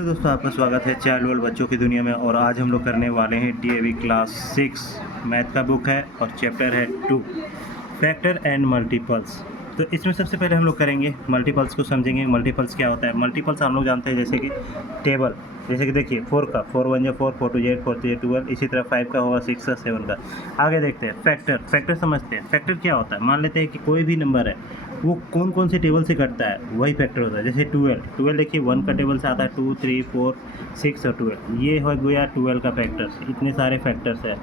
Hello दोस्तों, आपका स्वागत है चाइल्ड वर्ल्ड बच्चों की दुनिया में। और आज हम लोग करने वाले हैं डीएवी क्लास 6 मैथ का बुक है और चैप्टर है 2 फैक्टर एंड मल्टीपल्स। तो इसमें सबसे पहले हम लोग करेंगे मल्टीपल्स को समझेंगे। मल्टीपल्स क्या होता है? मल्टीपल्स हम लोग जानते हैं जैसे कि टेबल, जैसे कि देखिए 4 का 4 1 जा 4, 4 2 8, 4 3 12, इसी तरह 5 का होगा 6 का 7 का। आगे देखते हैं फैक्टर समझते हैं। फैक्टर क्या होता है? मान लेते हैं कि कोई भी नंबर है वो कौन कौन से टेबल से कटता है, वही फैक्टर होता है। जैसे 12 देखिए 1 का टेबल से आता है, 2 3 4 6 और 12, ये हो गया 12 का फैक्टर्स। इतने सारे फैक्टर्स हैं।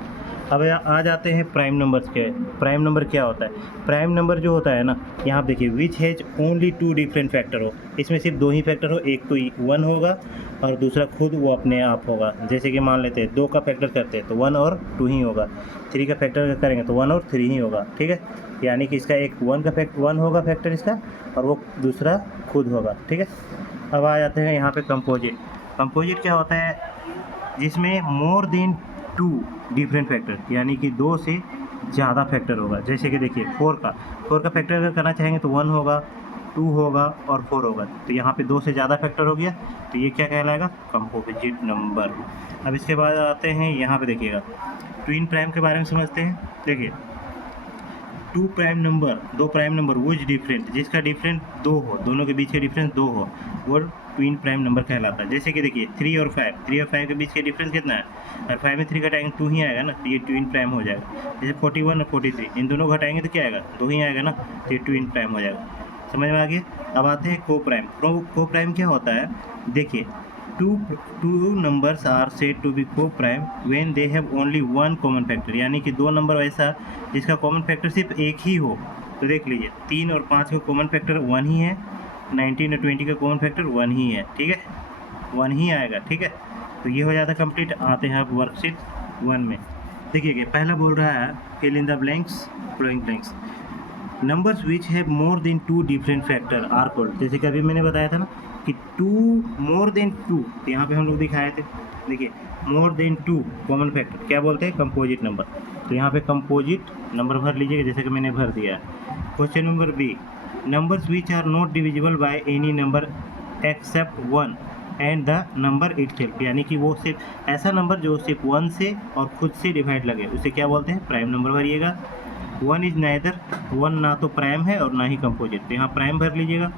अब आ जाते हैं प्राइम नंबर्स के। प्राइम नंबर क्या होता है? प्राइम नंबर जो होता है ना, यहाँ पे देखिए which has only 2 different factor हो, इसमें सिर्फ 2 ही फैक्टर हो, एक तो 1 होगा और दूसरा खुद वो अपने आप होगा। जैसे कि मान लेते हैं 2 का फैक्टर करते हैं तो 1 और 2 ही होगा, 3 का फैक्टर करेंगे तो 1 और 3 ही होगा, ठीक है। यानी कि इसका एक 1 होगा फैक्टर इसका, और वो दूसरा खुद होगा, ठीक है। अब आ जाते हैं यहाँ पे कंपोजिट। कंपोजिट क्या होता है? जिसमें मोर देन 2 डिफरेंट फैक्टर, यानी कि 2 से ज़्यादा फैक्टर होगा। जैसे कि देखिए 4 का फैक्टर अगर करना चाहेंगे तो 1 होगा, 2 होगा और 4 होगा। तो यहाँ पे 2 से ज़्यादा फैक्टर हो गया, तो ये क्या कहलाएगा? Composite number. अब इसके बाद आते हैं यहाँ पे देखिएगा ट्विन प्राइम के बारे में समझते हैं। देखिए 2 prime number, 2 prime number which different, जिसका डिफरेंट 2 हो, दोनों के बीच के डिफरेंस 2 हो, वो ट्विन प्राइम नंबर कहलाता है। जैसे कि देखिए 3 और 5 के बीच के डिफरेंस कितना है? अगर 5 में 3 घटाएंगे 2 ही आएगा ना, तो ये ट्विन प्राइम हो जाएगा। जैसे 41 और 43, इन दोनों घटाएंगे तो क्या आएगा? 2 ही आएगा ना, तो ये ट्विन प्राइम हो जाएगा। समझ में आ गया? अब आते हैं को प्राइम। को प्राइम क्या होता है? देखिए two numbers are said to be co-prime when they have only one common factor, यानी कि 2 नंबर ऐसा जिसका कॉमन फैक्टर सिर्फ एक ही हो। तो देख लीजिए 3 और 5 का कॉमन फैक्टर 1 ही है, 19 और 20 का कॉमन फैक्टर 1 ही है, ठीक है, 1 ही आएगा, ठीक है। तो ये हो जाता है कंप्लीट। आते हैं अब वर्कशीट 1 में। देखिए पहला बोल रहा है fill in the blanks, flowing blanks. Numbers which have more than 2 different factor are called, जैसे कि अभी मैंने बताया था ना कि 2 मोर देन 2, तो यहाँ पे हम लोग दिखाए थे। देखिए मोर देन 2 कॉमन फैक्टर क्या बोलते हैं? Composite number. तो यहाँ पे कंपोजिट नंबर भर लीजिएगा जैसे कि मैंने भर दिया है। Question number B, numbers which are not divisible by any number except 1 and the number itself, यानी कि वो सिर्फ ऐसा नंबर जो सिर्फ 1 से और खुद से डिवाइड लगे, उसे क्या बोलते हैं? प्राइम नंबर भरिएगा। 1 इज नाइदर, 1 ना तो प्राइम है और ना ही कंपोजिट, तो यहाँ प्राइम भर लीजिएगा।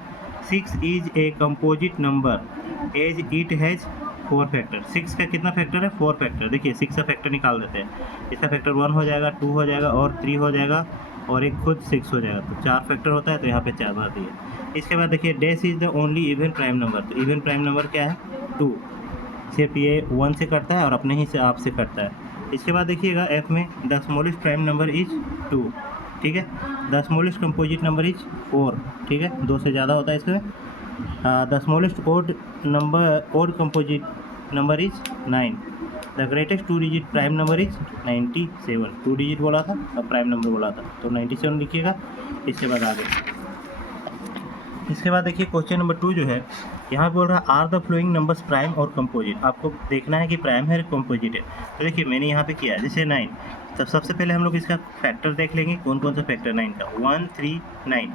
6 is a composite number as it has 4 factor. 6 का कितना फैक्टर है? 4 फैक्टर। देखिए 6 का फैक्टर निकाल देते हैं। इसका फैक्टर 1 हो जाएगा, 2 हो जाएगा और 3 हो जाएगा और एक खुद 6 हो जाएगा। तो 4 फैक्टर होता है, तो यहाँ पे 4 भर दिए। इसके बाद देखिए dash is the only even prime number. तो इवन प्राइम नंबर क्या है? 2, सिर्फ ये 1 से कटता है और अपने ही से आप से कटता है। इसके बाद देखिएगा एफ में the smallest prime number is 2, ठीक है। The smallest composite number is 4, ठीक है, 2 से ज़्यादा होता है इसमें। The smallest odd composite number is 9। The greatest 2 digit prime number is 97। 2 digit बोला था और प्राइम नंबर बोला था, तो 97 लिखिएगा। इसके बाद आगे, इसके बाद देखिए क्वेश्चन नंबर 2 जो है यहाँ बोल रहा है are the following numbers prime और कंपोजिट। आपको देखना है कि प्राइम है कंपोजिट है। तो देखिए मैंने यहाँ पे किया जैसे 9, तो सबसे पहले हम लोग इसका फैक्टर देख लेंगे कौन कौन सा फैक्टर 9 का। 1 3 9,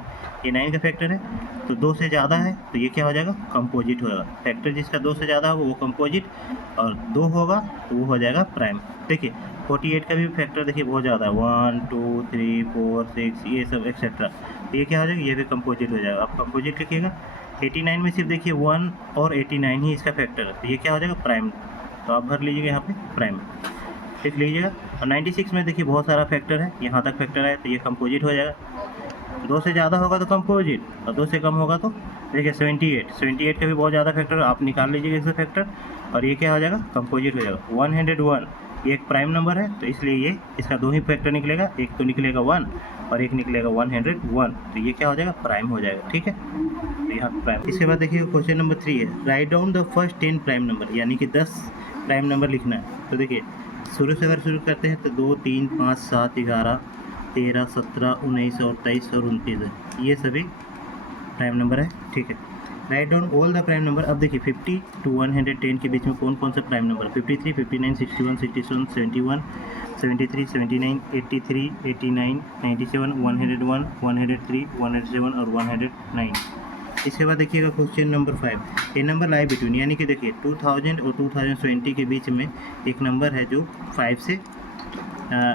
ये 9 का फैक्टर है, तो 2 से ज़्यादा है तो ये क्या हो जाएगा? कंपोजिट होगा। फैक्टर जिसका 2 से ज़्यादा हो वो कंपोजिट, और 2 होगा तो वो हो जाएगा प्राइम। देखिए 48 का भी फैक्टर देखिए बहुत ज़्यादा है, 1 2 3 4 6, ये सब एक्सेट्रा, तो ये क्या हो जाएगा? ये भी कंपोजिट हो जाएगा। आप कंपोजिट लिखिएगा। 89 में सिर्फ देखिए 1 और 89 ही इसका फैक्टर है, तो ये क्या हो जाएगा? प्राइम। तो आप भर लीजिएगा यहाँ पे प्राइम, लिख लीजिएगा। और 96 में देखिए बहुत सारा फैक्टर है, यहाँ तक फैक्टर है, तो ये कंपोजिट हो जाएगा। 2 से ज़्यादा होगा तो कंपोजिट, और 2 से कम होगा तो देखिए 78 का भी बहुत ज़्यादा फैक्टर, आप निकाल लीजिएगा इसका फैक्टर, और ये क्या हो जाएगा? कंपोजिट हो जाएगा। 101 ये एक प्राइम नंबर है, तो इसलिए ये इसका 2 ही फैक्टर निकलेगा, एक तो निकलेगा 1 और एक निकलेगा 101, तो ये क्या हो जाएगा? प्राइम हो जाएगा, ठीक है। तो यहाँ प्राइम। इसके बाद देखिए क्वेश्चन नंबर 3 है write down the first 10 prime number, यानी कि 10 प्राइम नंबर लिखना है। तो देखिए शुरू से अगर शुरू करते हैं तो 2 3 5 7 11 13 17 19 और 23 और 29 है, ये सभी प्राइम नंबर है, ठीक है। Write down all the prime number. अब देखिए 50 to 110 के बीच में कौन कौन सा प्राइम नंबर? 53 59 61 67 71 73 79 83 89 97 101 103 107 और 109। इसके बाद देखिएगा क्वेश्चन नंबर 5, ए नंबर लाई बिटवीन, यानी कि देखिए 2000 और 2020 के बीच में एक नंबर है जो 5 से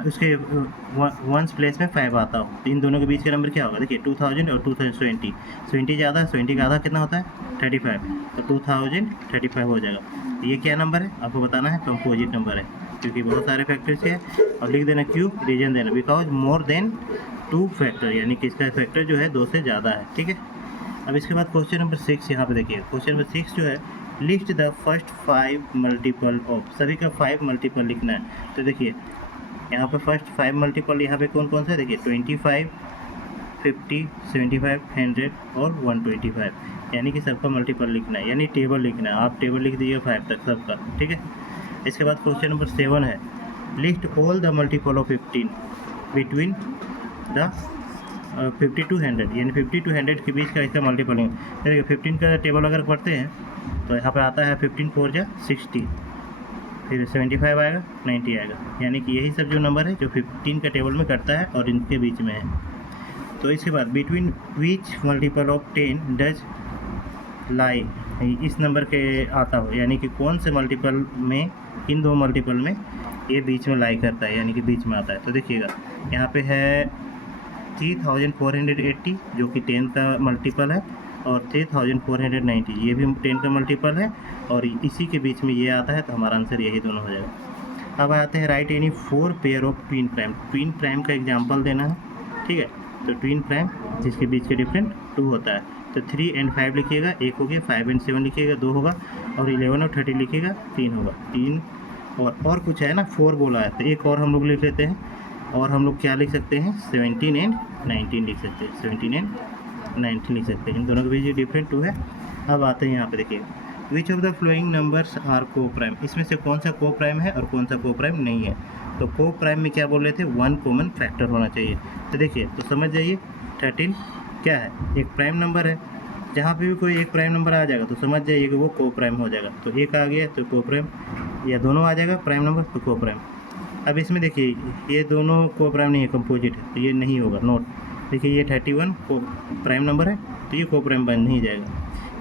उसके वंस प्लेस में 5 आता हो, तो इन दोनों के बीच का नंबर क्या होगा? देखिए 2000 और 2020, 20 ज़्यादा है, 20 का आधा कितना होता है? 35, तो 2035 हो जाएगा। तो ये क्या नंबर है आपको बताना है? कंपोजिट नंबर है, क्योंकि बहुत सारे फैक्टर्स है। और लिख देना क्यों, रीजन देना, बिकॉज मोर देन 2 फैक्टर, यानी कि इसका फैक्टर जो है 2 से ज़्यादा है। ठीक है, अब इसके बाद क्वेश्चन नंबर 6 यहाँ पे देखिए, क्वेश्चन नंबर 6 जो है list the first 5 multiple of, सभी का 5 मल्टीपल लिखना है। तो देखिए यहाँ पे फर्स्ट 5 मल्टीपल यहाँ पे कौन कौन सा है? देखिए 25, 50, 75, 100 और 125, यानी कि सबका मल्टीपल लिखना है, यानी टेबल लिखना है। आप टेबल लिख दीजिए 5 तक सबका। ठीक है, इसके बाद क्वेश्चन नंबर 7 है list all the multiple of 15 between the 50 to 100, यानी 50 to 100 के बीच का इसका मल्टीपल है। देखिए 15 का टेबल अगर पढ़ते हैं तो यहाँ पे आता है 15 4 जा 60, फिर 75 आएगा, 90 आएगा, यानी कि यही सब जो नंबर है जो 15 का टेबल में करता है और इनके बीच में है। तो इसके बाद between which multiple of 10 does lie, इस नंबर के आता हो, यानी कि कौन से मल्टीपल में, इन दो मल्टीपल में ये बीच में लाई करता है, यानी कि बीच में आता है। तो देखिएगा यहाँ पे है 3480 जो कि 10 का मल्टीपल है, और 3490 ये भी 10 का मल्टीपल है, और इसी के बीच में ये आता है, तो हमारा आंसर यही दोनों हो जाएगा। अब आते हैं right any 4 pair of twin prime, twin prime का एग्जांपल देना है। ठीक है, तो ट्विन प्राइम जिसके बीच के डिफरेंट 2 होता है, तो 3 and 5 लिखिएगा, 1 हो गया, 5 and 7 लिखिएगा, 2 होगा, और 11 और 30 लिखिएगा, 3 होगा, 3 और कुछ है ना 4 बोला है, तो एक और हम लोग लिख लेते हैं, और हम लोग क्या लिख सकते हैं? 17 and 19 लिख सकते हैं, 17 and 19 लिख सकते हैं, इन दोनों के बीच डिफरेंट 2 है। अब आते हैं यहाँ पे देखिए which of the following numbers are coprime, इसमें से कौन सा को प्राइम है और कौन सा को प्राइम नहीं है। तो को प्राइम में क्या बोल रहे थे? 1 कॉमन फैक्टर होना चाहिए। तो देखिए, तो समझ जाइए 13 क्या है? एक प्राइम नंबर है, जहाँ पे भी कोई एक प्राइम नंबर आ जाएगा तो समझ जाइए कि वो को प्राइम हो जाएगा। तो एक आ गया तो को प्राइम, या दोनों आ जाएगा प्राइम नंबर तो को प्राइम। अब इसमें देखिए ये दोनों को प्राइम नहीं है, कंपोजिट है, तो ये नहीं होगा, नोट। देखिए ये 31 को प्राइम नंबर है, तो ये को प्राइम बन नहीं जाएगा,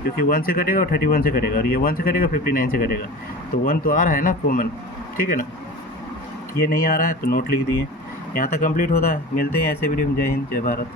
क्योंकि 1 से कटेगा और 31 से कटेगा, और ये 1 से कटेगा 59 से कटेगा, तो 1 तो आ रहा है ना कॉमन। ठीक है ना, ये नहीं आ रहा है तो नोट लिख दिए। यहाँ तक कंप्लीट होता है। मिलते हैं ऐसे वीडियो में। जय हिंद, जय भारत।